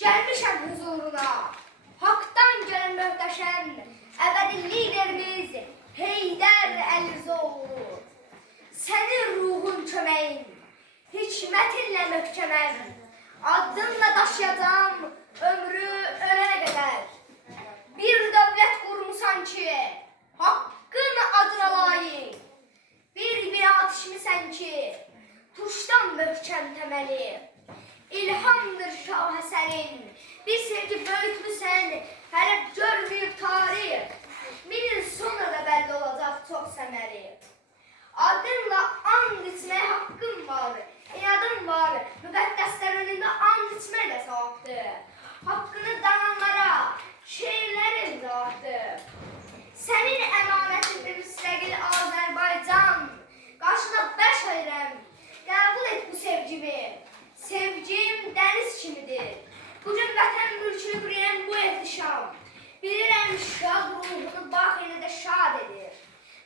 Gəlmişəm huzuruna, haqdan gələn möhtəşəm, əbədi liderimiz Heydər Əlizoğlu. Sənin ruhun köməyin, hikmətinlə möhkəməm, addınla daşıyacam ömrü ölənə qədər. Bir dövlət qurmusan ki, haqqın adına layiq, bir atişmisən ki, tuşdan möhkəm təməli. İlhamdır Şah Həsənin, bir sevgi böyütmüsən, hələ görməyib tarix. Minin sonra da bəlli olacaq çox səməri. Adınla and içməyə haqqın var, inadın var, müqəddəslər önündə and içmək də savabdır. Haqqını dananlara şeirlər imzalatdır. Sənin əmanətindir müstəqil Azərbaycan, qarşına bəş ayırəm, qəbul et bu sevgimi. Sevgim dəniz kimidir. Bugün vətən mülkünü qürəyən bu ehtişam. Bilirəm şad ruhunu bax elə də şad edir.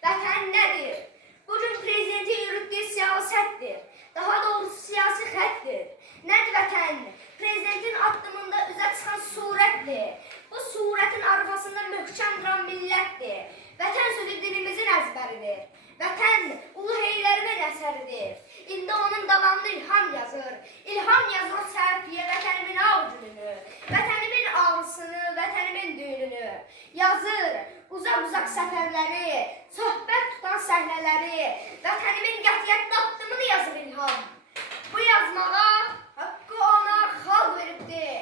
Vətən nədir? Bugün prezidentin yürütdüyü siyasətdir. Daha doğrusu siyasi xəttir. Nədir vətən? Prezidentin addımında üzə çıxan surətdir. Bu surətin arxasında möhkəm duran millətdir. Vətən sözü dilimizin əzbəridir. Vətən ulu heylərimin əsəridir. İndi onun davamlı ilham yazır. İlham yazır o sərfiyə vətənimin ağ gününü. Vətənimin ağrısını, vətənimin düyününü. Yazır uzaq səfərləri, söhbət tutan səhnələri. Vətənimin qətiyyətli addımını yazır ilham. Bu yazmağa haqqı ona xalq veribdir.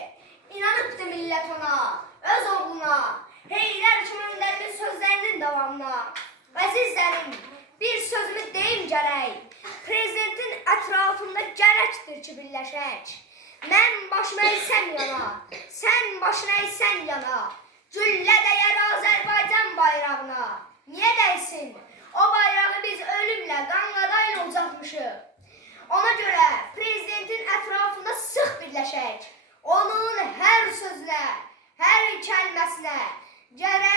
İnanıbdır millət ona, öz oğluna. Heydər kimi öndərimin sözlərinin davamına. Əzizlərim, bir sözümü deyim gərək. Prezidentin ətrafında gərəkdir ki, birləşək. Mən başımı əysəm yana, sən başını əysən yana. Güllə dəyər Azərbaycan bayrağına. Niyə dəysin? O bayrağı biz ölümlə, qanqadayla uzatmışıq. Ona görə prezidentin ətrafında sıx birləşək. Onun hər sözünə, hər kəlməsinə gərək